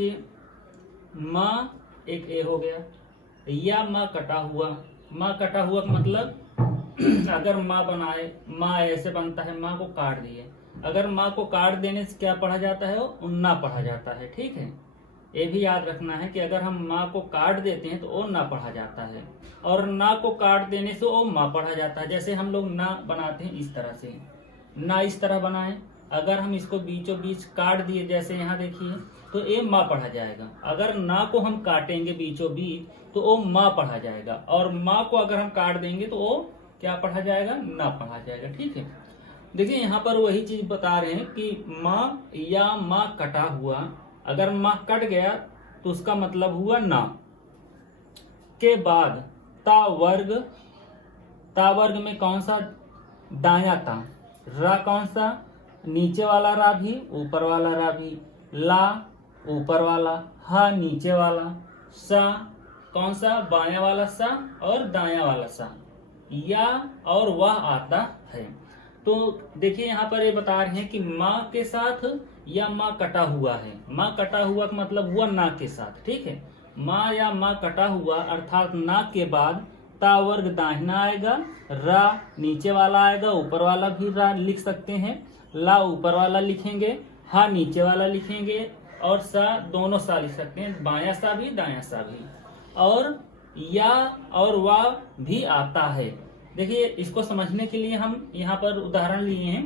देखिए माँ एक ए हो गया, या माँ कटा हुआ। माँ कटा हुआ का मतलब अगर माँ बनाए, माँ ऐसे बनता है, माँ को काट दिए, अगर माँ को काट देने से क्या पढ़ा जाता है, वो उन्ना पढ़ा जाता है। ठीक है, ये भी याद रखना है कि अगर हम माँ को काट देते हैं तो ओ ना पढ़ा जाता है, और ना को काट देने से ओ माँ पढ़ा जाता है। जैसे हम लोग ना बनाते हैं इस तरह से, ना इस तरह बनाएं, अगर हम इसको बीचों बीच काट दिए, जैसे यहाँ देखिए, तो ए माँ पढ़ा जाएगा। अगर ना को हम काटेंगे बीचों बीच तो ओ माँ पढ़ा जाएगा, और माँ को अगर हम काट देंगे तो ओ क्या पढ़ा जाएगा, ना पढ़ा जाएगा। ठीक है, देखिए यहाँ पर वही चीज बता रहे हैं कि माँ या माँ कटा हुआ, अगर माँ कट गया तो उसका मतलब हुआ ना। के बाद ता वर्ग, ता वर्ग में कौन सा, दाया ता। रा कौन सा, नीचे वाला रा भी ऊपर वाला रा भी, ला ऊपर वाला, हा नीचे वाला, सा कौन सा, बाया वाला सा और दाया वाला सा, या और वह आता है। तो देखिए यहाँ पर ये बता रहे हैं कि माँ के साथ या माँ कटा हुआ है। माँ कटा हुआ का मतलब हुआ ना के साथ। ठीक है, माँ या माँ कटा हुआ अर्थात ना के बाद ता वर्ग दाहिना आएगा, रा नीचे वाला आएगा, ऊपर वाला भी रा लिख सकते हैं, ला ऊपर वाला लिखेंगे, हा नीचे वाला लिखेंगे, और सा दोनों सा लिख सकते हैं, बाया सा भी दाया सा भी, और या और वाह भी आता है। देखिए इसको समझने के लिए हम यहाँ पर उदाहरण लिए हैं,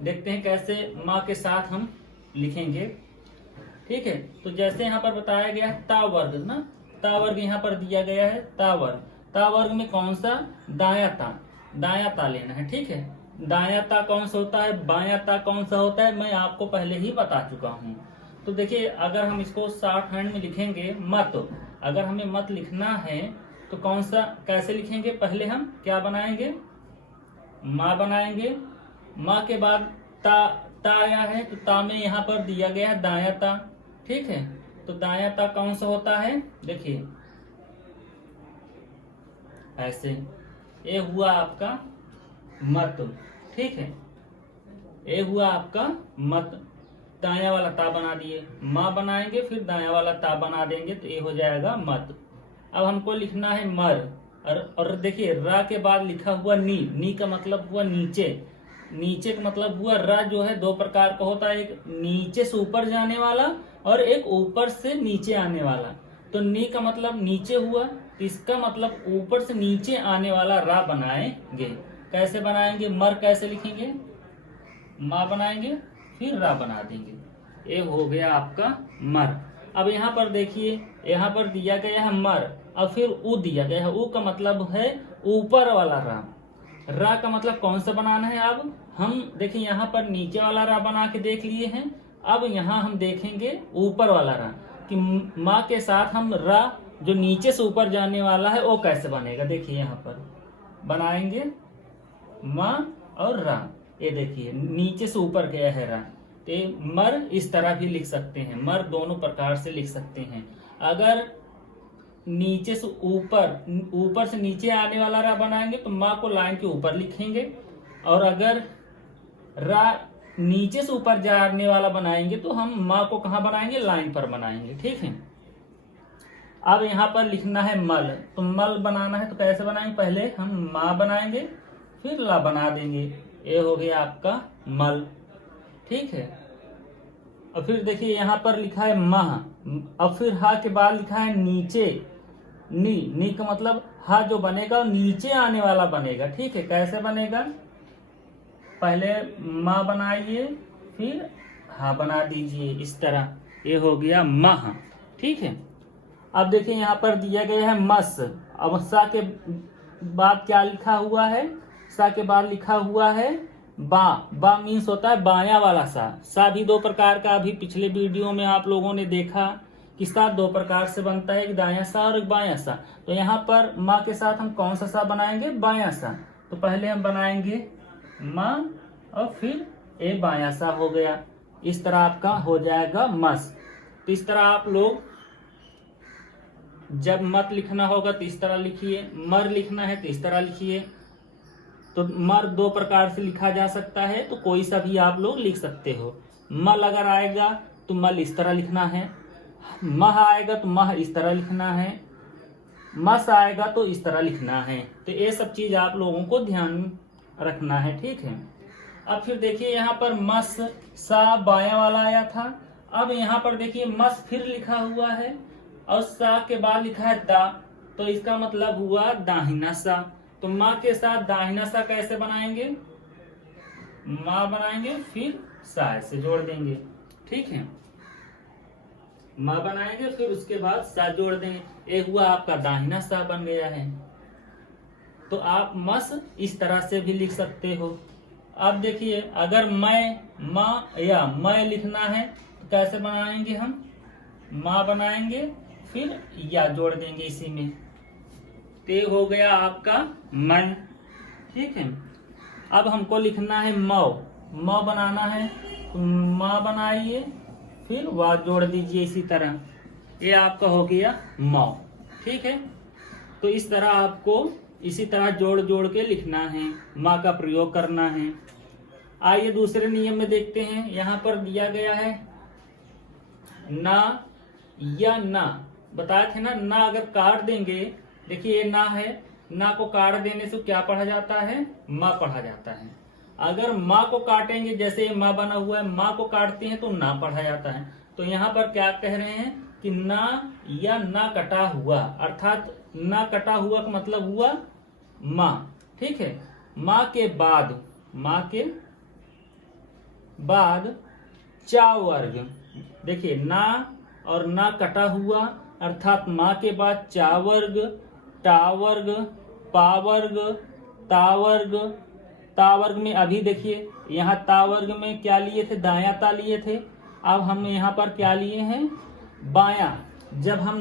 देखते हैं कैसे माँ के साथ हम लिखेंगे। ठीक है, तो जैसे यहाँ पर बताया गया ता वर्ग ना, ता वर्ग यहाँ पर दिया गया है, ता वर्ग, ता वर्ग में कौन सा, दाया ता, दाया ता लेना है। ठीक है, दाया ता कौन सा होता है, बाया ता कौन सा होता है, मैं आपको पहले ही बता चुका हूँ। तो देखिए अगर हम इसको शॉर्ट हैंड में लिखेंगे मत, अगर हमें मत लिखना है तो कौन सा, कैसे लिखेंगे, पहले हम क्या बनाएंगे, माँ बनाएंगे, माँ के बाद ता, ता आया है तो ता में यहाँ पर दिया गया है दाया ता। ठीक है, तो दाया ता कौन सा होता है, देखिए ऐसे, ये हुआ आपका मत। ठीक है, ये हुआ आपका मत, दाया वाला ता बना दिए, माँ बनाएंगे फिर दाया वाला ता बना देंगे तो ये हो जाएगा मत। अब हमको लिखना है मर, और देखिए रा के बाद लिखा हुआ नी, नी का मतलब हुआ नीचे, नीचे का मतलब हुआ रा जो है दो प्रकार का होता है, एक नीचे से ऊपर जाने वाला और एक ऊपर से नीचे आने वाला। तो नी का मतलब नीचे हुआ, तो इसका मतलब ऊपर से नीचे आने वाला रा बनाएंगे। कैसे बनाएंगे, मर कैसे लिखेंगे, माँ बनाएंगे फिर रा बना देंगे, ये हो गया आपका मर। अब यहाँ पर देखिए, यहाँ पर दिया गया है मर, अब फिर ऊ दिया गया है, ऊ का मतलब है ऊपर वाला रा, रा का मतलब कौन सा बनाना है। अब हम देखिए यहाँ पर नीचे वाला रा बना के देख लिए हैं, अब यहाँ हम देखेंगे ऊपर वाला रा, कि माँ के साथ हम रा जो नीचे से ऊपर जाने वाला है वो कैसे बनेगा। देखिए यहाँ पर बनाएंगे माँ और रा, ये देखिए नीचे से ऊपर गया है रा, तो मर इस तरह भी लिख सकते हैं, मर दोनों प्रकार से लिख सकते हैं। अगर नीचे से ऊपर, ऊपर से नीचे आने वाला रा बनाएंगे तो माँ को लाइन के ऊपर लिखेंगे, और अगर रा नीचे से ऊपर जाने वाला बनाएंगे तो हम माँ को कहाँ बनाएंगे, लाइन पर बनाएंगे। ठीक है, अब यहाँ पर लिखना है मल, तो मल बनाना है तो कैसे बनाएंगे, पहले हम माँ बनाएंगे फिर ला बना देंगे, ये हो गया आपका मल। ठीक है, और फिर देखिए यहाँ पर लिखा है माह, अब फिर हा के बाद लिखा है नीचे, नी, नी का मतलब हा जो बनेगा नीचे आने वाला बनेगा। ठीक है, कैसे बनेगा, पहले माँ बनाइए फिर हा बना दीजिए, इस तरह, ये हो गया माह। ठीक है, अब देखिए यहाँ पर दिया गया है मस, अब सा के बाद क्या लिखा हुआ है, सा के बाद लिखा हुआ है बा, बा मीन्स होता है बाया वाला सा भी दो प्रकार का, अभी पिछले वीडियो में आप लोगों ने देखा कि सा दो प्रकार से बनता है, एक दाया सा और एक बाया सा। तो यहाँ पर माँ के साथ हम कौन सा बनाएंगे, बाया सा, तो पहले हम बनाएंगे माँ और फिर ए बाया सा हो गया, इस तरह आपका हो जाएगा मस। तो इस तरह आप लोग जब मत लिखना होगा तो इस तरह लिखिए, मर लिखना है तो इस तरह लिखिए। तो मर दो प्रकार से लिखा जा सकता है, तो कोई सा भी आप लोग लिख सकते हो। मल अगर आएगा तो मल इस तरह लिखना है, मह आएगा तो मह इस तरह लिखना है, मस आएगा तो इस तरह लिखना है। तो ये सब चीज आप लोगों को ध्यान रखना है, ठीक है। अब फिर देखिए यहाँ पर मस सा बायां वाला आया था। अब यहाँ पर देखिए मस फिर लिखा हुआ है और सा के बाद लिखा है दा, तो इसका मतलब हुआ दाहिना सा। तो माँ के साथ दाहिना सा कैसे बनाएंगे, माँ बनाएंगे फिर सा से जोड़ देंगे, ठीक है। माँ बनाएंगे फिर उसके बाद सा जोड़ देंगे, ये हुआ आपका दाहिना सा बन गया है। तो आप मस इस तरह से भी लिख सकते हो। अब देखिए अगर मैं माँ या मैं लिखना है तो कैसे बनाएंगे हम, माँ बनाएंगे फिर या जोड़ देंगे इसी में, ते हो गया आपका मैं, ठीक है। अब हमको लिखना है मौ, मौ बनाना है तो माँ बनाइए फिर वा जोड़ दीजिए इसी तरह, ये आपका हो गया मौ, ठीक है। तो इस तरह आपको इसी तरह जोड़ जोड़ के लिखना है, माँ का प्रयोग करना है। आइए दूसरे नियम में देखते हैं। यहाँ पर दिया गया है ना या ना, बताए थे ना, ना अगर काट देंगे, देखिए ये ना है, ना को काट देने से क्या पढ़ा जाता है, माँ पढ़ा जाता है। अगर माँ को काटेंगे, जैसे माँ बना हुआ है, माँ को काटते हैं तो ना पढ़ा जाता है। तो यहाँ पर क्या कह रहे हैं कि ना या ना कटा हुआ, अर्थात ना कटा हुआ का मतलब हुआ माँ, ठीक है। माँ के बाद, माँ के बाद चा वर्ग, देखिए ना और ना कटा हुआ अर्थात माँ के बाद चा वर्ग, टा वर्ग, पा वर्ग, ता वर्ग। ता वर्ग में अभी देखिए यहाँ ता वर्ग में क्या लिए थे, दायां ता लिए थे। अब हम यहाँ पर क्या लिए हैं, बायां। जब हम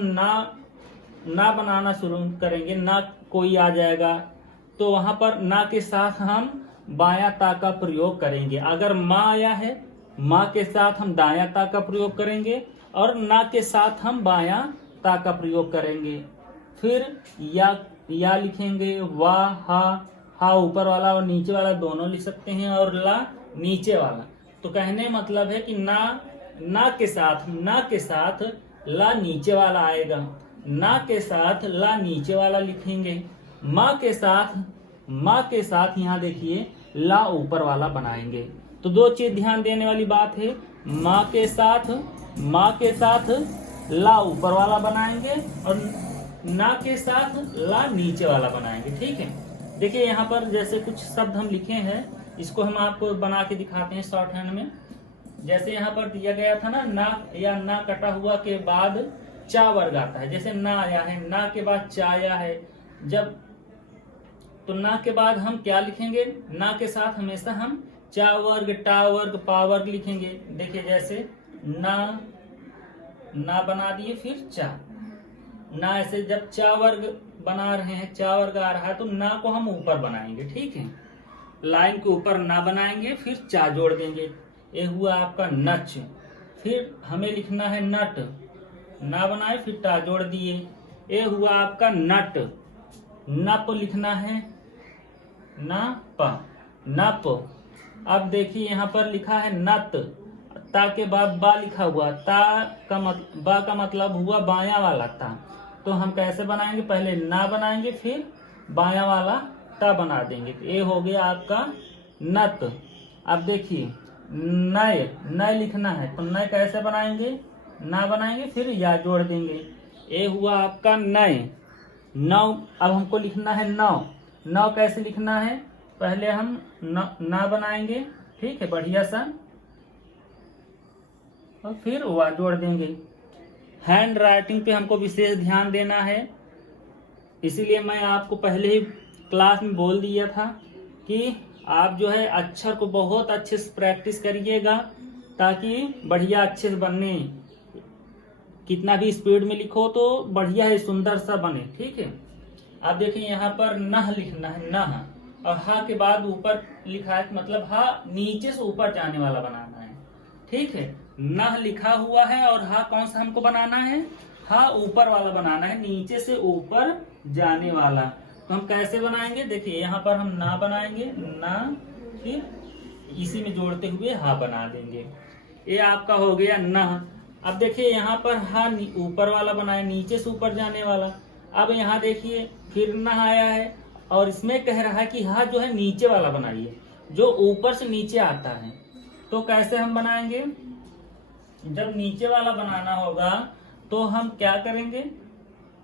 ना बनाना शुरू करेंगे, ना कोई आ जाएगा तो वहां पर ना के साथ हम बायां ता का प्रयोग करेंगे। अगर माँ आया है, माँ के साथ हम दायां ता का प्रयोग करेंगे और ना के साथ हम बायां ता का प्रयोग करेंगे। फिर या लिखेंगे, वाह, हा ऊपर वाला और नीचे वाला दोनों लिख सकते हैं, और ला नीचे वाला। तो कहने मतलब है कि ना के साथ ला नीचे वाला आएगा, ना के साथ ला नीचे वाला लिखेंगे। माँ के साथ यहाँ देखिए ला ऊपर वाला बनाएंगे। तो दो चीज ध्यान देने वाली बात है, माँ के साथ ला ऊपर वाला बनाएंगे और ना के साथ ला नीचे वाला बनाएंगे, ठीक है। देखिए यहाँ पर जैसे कुछ शब्द हम लिखे हैं, इसको हम आपको बना के दिखाते हैं शॉर्ट हैंड में। जैसे यहाँ पर दिया गया था ना या ना कटा हुआ के बाद चा वर्ग आता है। जैसे ना आया है, ना के बाद चा आया है, जब तो ना के बाद हम क्या लिखेंगे, ना के साथ हमेशा हम चा वर्ग, टा वर्ग, पा वर्ग लिखेंगे। देखिए जैसे ना बना दिए फिर चा, ना ऐसे जब चा वर्ग बना रहे हैं, चा वर्ग आ रहा है तो ना को हम ऊपर बनाएंगे, ठीक है। लाइन के ऊपर ना बनाएंगे फिर चा जोड़ देंगे, ये हुआ आपका नच। फिर हमें लिखना है नट, ना बनाए फिर टा जोड़ दिए, ये हुआ आपका नट। नप लिखना है, नप। अब देखिए यहाँ पर लिखा है नत, ता के बाद बा लिखा हुआ, बा का मतलब हुआ बायां वाला ता। तो हम कैसे बनाएंगे, पहले ना बनाएंगे फिर बायां वाला ता बना देंगे। तो ये हो गया आपका नत। अब देखिए नय लिखना है, तो नय कैसे बनाएंगे, ना बनाएंगे फिर या जोड़ देंगे, ये हुआ आपका नय। नौ, अब हमको लिखना है नौ कैसे लिखना है, पहले हम ना बनाएंगे, ठीक है, बढ़िया सा, और फिर वा जोड़ देंगे। हैंड राइटिंग पे हमको विशेष ध्यान देना है, इसीलिए मैं आपको पहले ही क्लास में बोल दिया था कि आप जो है अक्षर को बहुत अच्छे से प्रैक्टिस करिएगा ताकि बढ़िया अच्छे से बनने, कितना भी स्पीड में लिखो तो बढ़िया है, सुंदर सा बने, ठीक है। अब देखिए यहाँ पर नह लिखना है, नह, और हा के बाद ऊपर लिखा है, मतलब हा नीचे से ऊपर जाने वाला बनाना है, ठीक है। नह लिखा हुआ है और हा कौन सा हमको बनाना है, हा ऊपर वाला बनाना है, नीचे से ऊपर जाने वाला। तो हम कैसे बनाएंगे, देखिए यहाँ पर हम ना बनाएंगे, ना फिर इसी में जोड़ते हुए हा बना देंगे, ये आपका हो गया नह। अब देखिए यहाँ पर हा ऊपर वाला बनाया, नीचे से ऊपर जाने वाला। अब यहाँ देखिए फिर न आया है, और इसमें कह रहा है कि हा जो है नीचे वाला बनाइए, जो ऊपर से नीचे आता है। तो कैसे हम बनाएंगे? जब नीचे वाला बनाना होगा तो हम क्या करेंगे,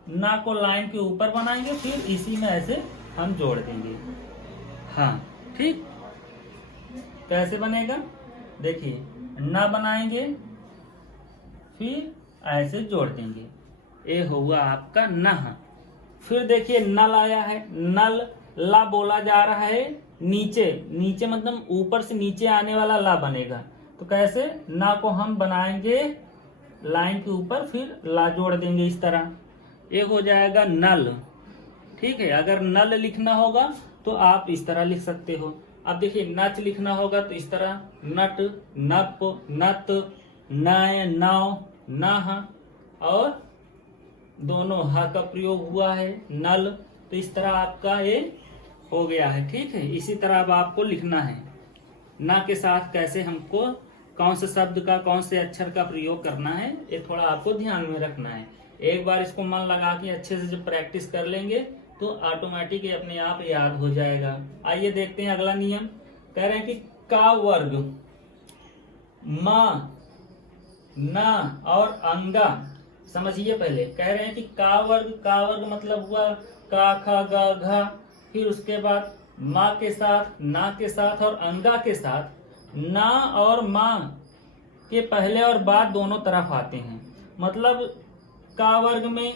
ना को लाइन के ऊपर बनाएंगे, फिर इसी में ऐसे हम जोड़ देंगे। हाँ ठीक, कैसे बनेगा देखिए, ना बनाएंगे फिर ऐसे जोड़ देंगे, ये हुआ आपका न। फिर देखिए नल आया है, नल ला बोला जा रहा है नीचे, नीचे मतलब ऊपर से नीचे आने वाला ला बनेगा। तो कैसे, ना को हम बनाएंगे लाइन के ऊपर, फिर ला जोड़ देंगे इस तरह, ये हो जाएगा नल। ठीक है, अगर नल लिखना होगा तो आप इस तरह लिख सकते हो। अब देखिए नच लिखना होगा तो इस तरह, नट, नप, नत, नय, नाव, नाह, और दोनों हा का प्रयोग हुआ है नल। तो इस तरह आपका ये हो गया है। ठीक है, इसी तरह अब आपको लिखना है ना के साथ कैसे हमको कौन से शब्द का कौन से अक्षर का प्रयोग करना है, ये थोड़ा आपको ध्यान में रखना है। एक बार इसको मन लगा के अच्छे से जब प्रैक्टिस कर लेंगे तो ऑटोमेटिक अपने आप याद हो जाएगा। आइए देखते हैं अगला नियम। कह रहे हैं कि का वर्ग, मा, ना और अंगा। समझिए पहले, कह रहे हैं कि का वर्ग मतलब हुआ का, खा, गा, घा। फिर उसके बाद माँ के साथ, ना के साथ और अंगा के साथ, ना और माँ के पहले और बाद दोनों तरफ आते हैं। मतलब का वर्ग में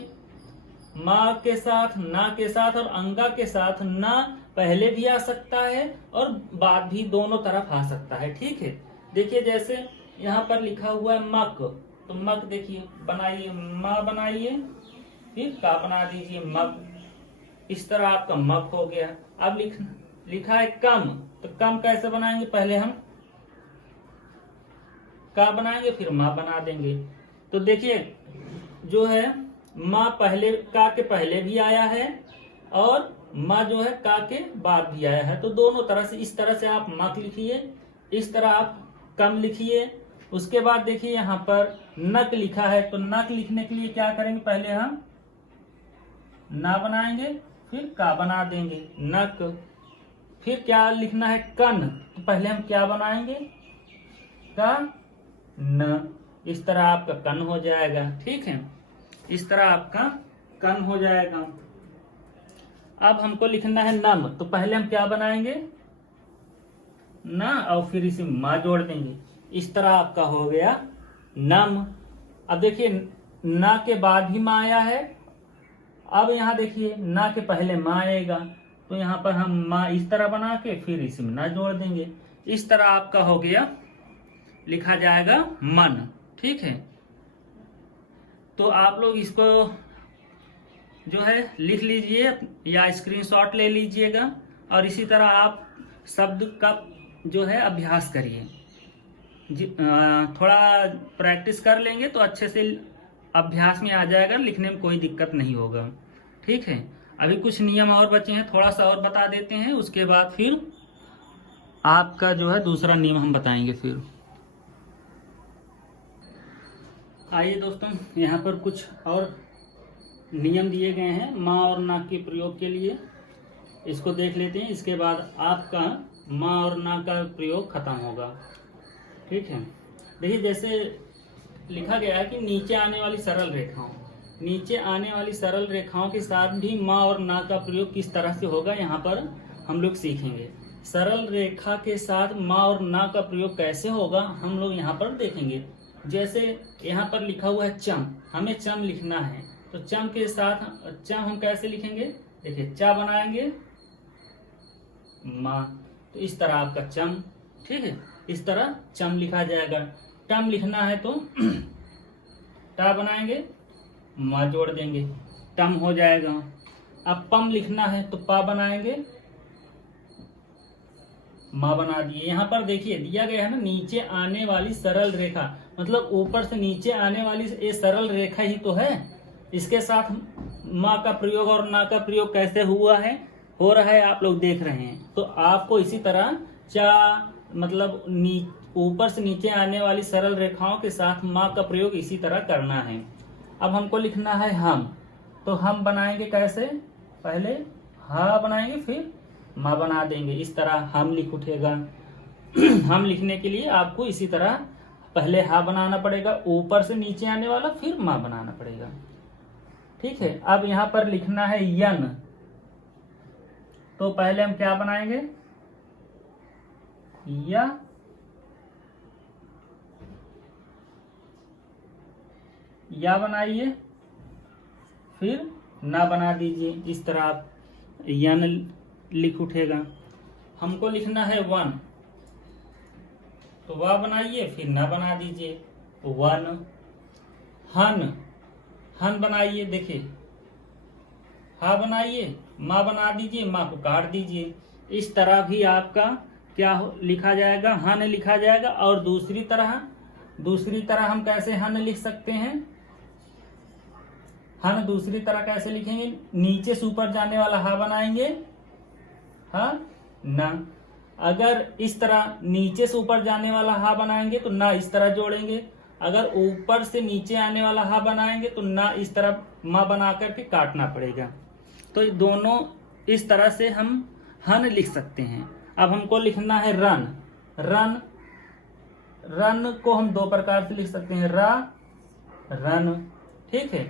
माँ के साथ, ना के साथ और अंगा के साथ ना पहले भी आ सकता है और बाद भी दोनों तरफ आ सकता है। ठीक है, देखिए जैसे यहाँ पर लिखा हुआ है मक, तो मक देखिए बनाइए, माँ बनाइए, फिर का बना दीजिए मक, इस तरह आपका मक हो गया। अब लिखा है कम, तो कम कैसे बनाएंगे, पहले हम का बनाएंगे फिर माँ बना देंगे। तो देखिए जो है माँ पहले का के पहले भी आया है और माँ जो है का के बाद भी आया है, तो दोनों तरह से, इस तरह से आप मक लिखिए, इस तरह आप कम लिखिए। उसके बाद देखिए यहाँ पर नक लिखा है, तो नक लिखने के लिए क्या करेंगे, पहले हम ना बनाएंगे फिर का बना देंगे नक। फिर क्या लिखना है कन, तो पहले हम क्या बनाएंगे, का न, इस तरह आपका कन हो जाएगा। ठीक है, इस तरह आपका कन हो जाएगा। अब हमको लिखना है नम, तो पहले हम क्या बनाएंगे, ना, और फिर इसे माँ जोड़ देंगे, इस तरह आपका हो गया नम। अब देखिए ना के बाद भी माँ आया है, अब यहाँ देखिए ना के पहले माँ आएगा, तो यहाँ पर हम माँ इस तरह बना के फिर इसमें ना जोड़ देंगे, इस तरह आपका हो गया, लिखा जाएगा मन। ठीक है, तो आप लोग इसको जो है लिख लीजिए या स्क्रीनशॉट ले लीजिएगा, और इसी तरह आप शब्द का जो है अभ्यास करिए। थोड़ा प्रैक्टिस कर लेंगे तो अच्छे से अभ्यास में आ जाएगा, लिखने में कोई दिक्कत नहीं होगा। ठीक है, अभी कुछ नियम और बचे हैं, थोड़ा सा और बता देते हैं, उसके बाद फिर आपका जो है दूसरा नियम हम बताएंगे। फिर आइए दोस्तों, यहाँ पर कुछ और नियम दिए गए हैं माँ और ना के प्रयोग के लिए, इसको देख लेते हैं, इसके बाद आपका माँ और ना का प्रयोग खत्म होगा। ठीक है, देखिए जैसे लिखा गया है कि नीचे आने वाली सरल रेखाओं, नीचे आने वाली सरल रेखाओं के साथ भी माँ और ना का प्रयोग किस तरह से होगा, यहाँ पर हम लोग सीखेंगे। सरल रेखा के साथ माँ और ना का प्रयोग कैसे होगा हम लोग यहाँ पर देखेंगे। जैसे यहाँ पर लिखा हुआ है चम, हमें चम लिखना है, तो चम के साथ चम हम कैसे लिखेंगे, देखिए चा बनाएंगे माँ, तो इस तरह आपका चम। ठीक है, इस तरह चम लिखा जाएगा। टम लिखना है तो टा बनाएंगे, माँ जोड़ देंगे, टम हो जाएगा। अब पम लिखना है तो पा बनाएंगे, माँ बना दिए। यहाँ पर देखिए दिया गया है ना, नीचे आने वाली सरल रेखा, मतलब ऊपर से नीचे आने वाली ये सरल रेखा ही तो है, इसके साथ माँ का प्रयोग और ना का प्रयोग कैसे हुआ है, हो रहा है, आप लोग देख रहे हैं। तो आपको इसी तरह चा मतलब ऊपर से नीचे आने वाली सरल रेखाओं के साथ माँ का प्रयोग इसी तरह करना है। अब हमको लिखना है हम, तो हम बनाएंगे कैसे, पहले हा बनाएंगे फिर माँ बना देंगे, इस तरह हम लिख उठेगा। हम लिखने के लिए आपको इसी तरह पहले हा बनाना पड़ेगा, ऊपर से नीचे आने वाला, फिर माँ बनाना पड़ेगा। ठीक है। अब यहाँ पर लिखना है यन, तो पहले हम क्या बनाएंगे, या बनाइए, फिर ना बना दीजिए, इस तरह आप यन लिख उठेगा। हमको लिखना है वन, तो वाह बनाइए फिर ना बना दीजिए, वन। हन, हन बनाइए, देखिए हा बनाइए, माँ बना दीजिए, माँ को काट दीजिए। इस तरह भी आपका क्या लिखा जाएगा, हन लिखा जाएगा। और दूसरी तरह हम कैसे हन लिख सकते हैं, हन दूसरी तरह कैसे लिखेंगे, नीचे से ऊपर जाने वाला हा बनाएंगे, हा ना। अगर इस तरह नीचे से ऊपर जाने वाला हा बनाएंगे तो ना इस तरह जोड़ेंगे, अगर ऊपर से नीचे आने वाला हा बनाएंगे तो ना इस तरह माँ बना करके काटना पड़ेगा। तो दोनों इस तरह से हम हन लिख सकते हैं। अब हमको लिखना है रन, रन, रन को हम दो प्रकार से लिख सकते हैं, रा, रन। ठीक है,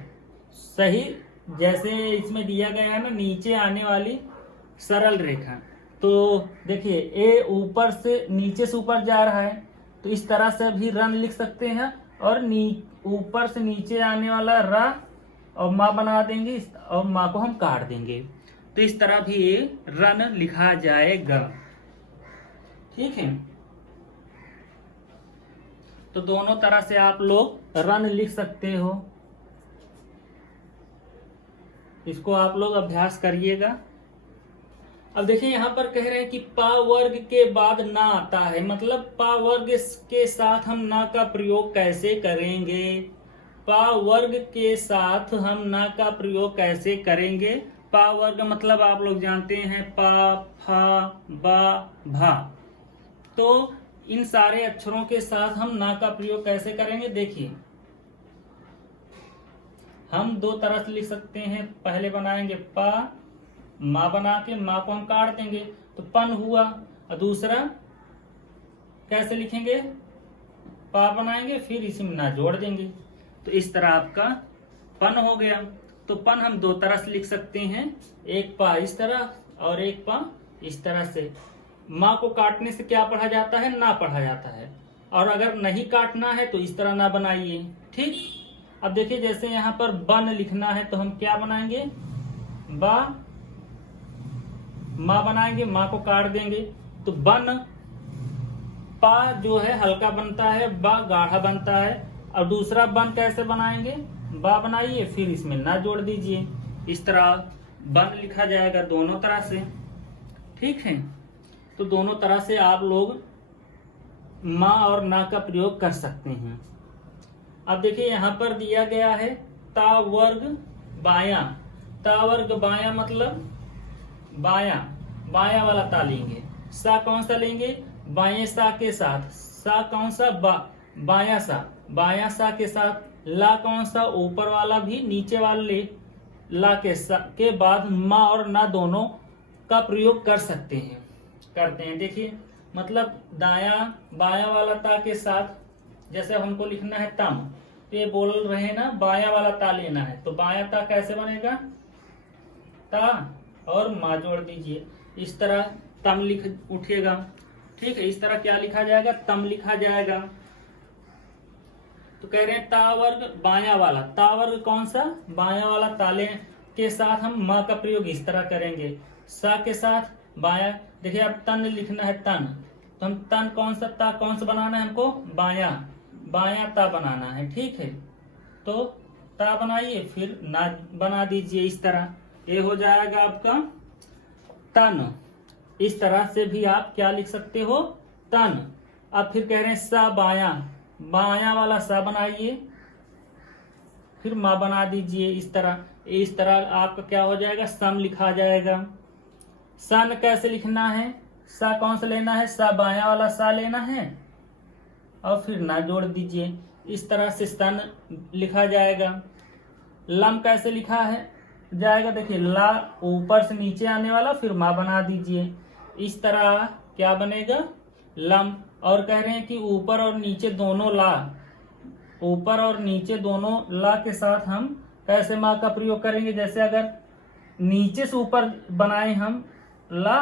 सही जैसे इसमें दिया गया है ना, नीचे आने वाली सरल रेखा। तो देखिए ए ऊपर से नीचे से ऊपर जा रहा है, तो इस तरह से भी रन लिख सकते हैं, और ऊपर से नीचे आने वाला रा और माँ बना देंगे, और माँ को हम काट देंगे, तो इस तरह भी ये रन लिखा जाएगा। ठीक है, तो दोनों तरह से आप लोग रन लिख सकते हो, इसको आप लोग अभ्यास करिएगा। अब देखिए यहाँ पर कह रहे हैं कि पा वर्ग के बाद ना आता है, मतलब पा वर्ग के साथ हम ना का प्रयोग कैसे करेंगे, पा वर्ग के साथ हम ना का प्रयोग कैसे करेंगे। पा वर्ग मतलब आप लोग जानते हैं पा, फा, बा, भा। तो इन सारे अक्षरों के साथ हम ना का प्रयोग कैसे करेंगे, देखिए हम दो तरह से लिख सकते हैं। पहले बनाएंगे पा, माँ बना के माँ को हम काट देंगे तो पन हुआ, और दूसरा कैसे लिखेंगे, पा बनाएंगे फिर इसी में ना जोड़ देंगे, तो इस तरह आपका पन हो गया। तो पन हम दो तरह से लिख सकते हैं, एक पा इस तरह और एक पा इस तरह से। माँ को काटने से क्या पढ़ा जाता है, ना पढ़ा जाता है, और अगर नहीं काटना है तो इस तरह ना बनाइए। ठीक, अब देखिए जैसे यहाँ पर बन लिखना है तो हम क्या बनाएंगे, बा, माँ बनाएंगे, माँ को काट देंगे, तो बन, पा जो है हल्का बनता है, बा गाढ़ा बनता है। और दूसरा बन कैसे बनाएंगे, बा बनाइए फिर इसमें ना जोड़ दीजिए, इस तरह बन लिखा जाएगा दोनों तरह से। ठीक है, तो दोनों तरह से आप लोग माँ और ना का प्रयोग कर सकते हैं। अब देखिए यहाँ पर दिया गया है ता वर्ग बाया, ता वर्ग बाया मतलब बाया, बाया वाला ता लेंगे, सा कौन सा लेंगे, बाएं सा के साथ, सा कौन सा, बाया सा, बाया सा के साथ, ला कौन सा, ऊपर वाला भी नीचे वाले ला के बाद माँ और ना दोनों का प्रयोग कर सकते हैं, करते हैं। देखिए मतलब दाया बाया वाला ता के साथ, जैसे हमको लिखना है तम, तो ये बोल रहे हैं ना बाया वाला ता लेना है, तो बाया ता कैसे बनेगा, ता और माँ जोड़ दीजिए, इस तरह तम लिख उठेगा। ठीक है, इस तरह क्या लिखा जाएगा, तम लिखा जाएगा। तो कह रहे हैं ता वर्ग बाया वाला, ता वर्ग कौन सा, बाया वाला ताले के साथ हम माँ का प्रयोग इस तरह करेंगे, सा के साथ बाया। देखिए अब तन लिखना है तन, तो हम तन कौन सा, ता कौन सा बनाना है हमको, बाया, बाया ता बनाना है। ठीक है, तो ता बनाइए फिर ना बना दीजिए, इस तरह ये हो जाएगा आपका तन। इस तरह से भी आप क्या लिख सकते हो, तन। अब फिर कह रहे हैं सा बाया, बाया वाला सा बनाइए फिर माँ बना दीजिए, इस तरह आपका क्या हो जाएगा, सम लिखा जाएगा। सन कैसे लिखना है, सा कौन सा लेना है, सा बाया वाला सा लेना है, और फिर ना जोड़ दीजिए। इस तरह से स्तन लिखा जाएगा। लम कैसे लिखा है जाएगा, देखिए ला ऊपर से नीचे आने वाला, फिर मा बना दीजिए। इस तरह क्या बनेगा, लम। और कह रहे हैं कि ऊपर और नीचे दोनों ला, ऊपर और नीचे दोनों ला के साथ हम कैसे मा का प्रयोग करेंगे। जैसे अगर नीचे से ऊपर बनाए हम ला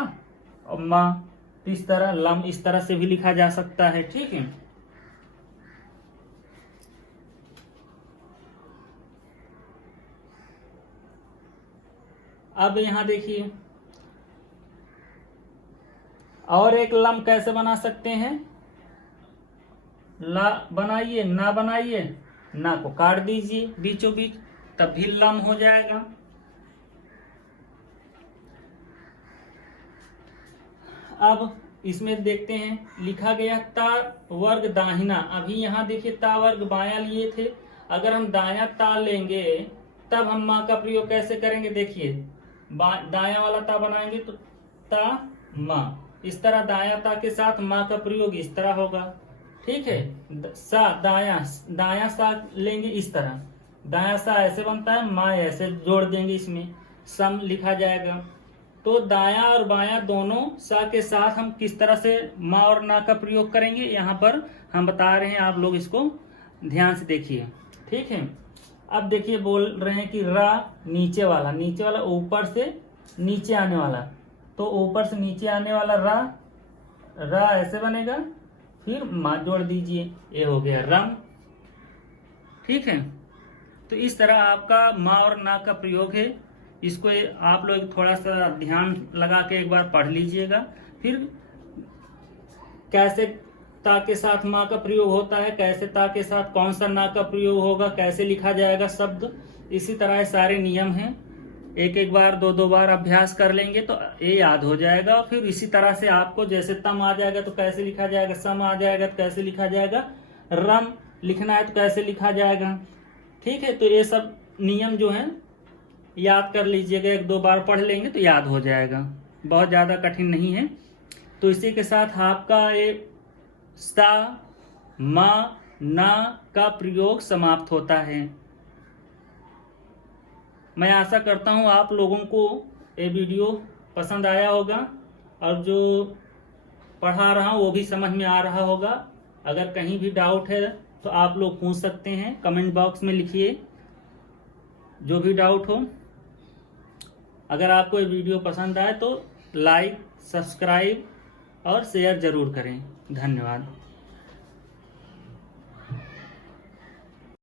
और मा, तो इस तरह लम इस तरह से भी लिखा जा सकता है। ठीक है, अब यहां देखिए और एक लम कैसे बना सकते हैं। ला बनाइए, ना बनाइए, ना को काट दीजिए बीचों बीच, तब भी लम हो जाएगा। अब इसमें देखते हैं लिखा गया ता वर्ग दाहिना। अभी यहाँ देखिए ता वर्ग बायां लिए थे, अगर हम दायां ता लेंगे तब हम माँ का प्रयोग कैसे करेंगे। देखिए दायां वाला ता बनाएंगे तो ता माँ, इस तरह दायां ता के साथ माँ का प्रयोग इस तरह होगा। ठीक है, सा दायां सा लेंगे इस तरह, दायां सा ऐसे बनता है, माँ ऐसे जोड़ देंगे, इसमें सम लिखा जाएगा। तो दायां और बायां दोनों सा के साथ हम किस तरह से माँ और ना का प्रयोग करेंगे, यहाँ पर हम बता रहे हैं, आप लोग इसको ध्यान से देखिए। ठीक है, अब देखिए बोल रहे हैं कि रा नीचे वाला ऊपर से नीचे आने वाला, तो ऊपर से नीचे आने वाला रा ऐसे बनेगा, फिर माँ जोड़ दीजिए, ये हो गया रम। ठीक है, तो इस तरह आपका माँ और ना का प्रयोग है। इसको आप लोग थोड़ा सा ध्यान लगा के एक बार पढ़ लीजिएगा, फिर कैसे ता के साथ माँ का प्रयोग होता है, कैसे ता के साथ कौन सा ना का प्रयोग होगा, कैसे लिखा जाएगा शब्द, इसी तरह सारे नियम हैं। एक एक बार दो बार अभ्यास कर लेंगे तो ये याद हो जाएगा। फिर इसी तरह से आपको जैसे तम आ जाएगा तो कैसे लिखा जाएगा, सम आ जाएगा तो कैसे लिखा जाएगा, रम लिखना है तो कैसे लिखा जाएगा। ठीक है, तो ये सब नियम जो है याद कर लीजिएगा, एक दो बार पढ़ लेंगे तो याद हो जाएगा, बहुत ज़्यादा कठिन नहीं है। तो इसी के साथ आपका ये सा मा ना का प्रयोग समाप्त होता है। मैं आशा करता हूँ आप लोगों को ये वीडियो पसंद आया होगा और जो पढ़ा रहा हूँ वो भी समझ में आ रहा होगा। अगर कहीं भी डाउट है तो आप लोग पूछ सकते हैं, कमेंट बॉक्स में लिखिए जो भी डाउट हो। अगर आपको ये वीडियो पसंद आए तो लाइक, सब्सक्राइब और शेयर जरूर करें। धन्यवाद।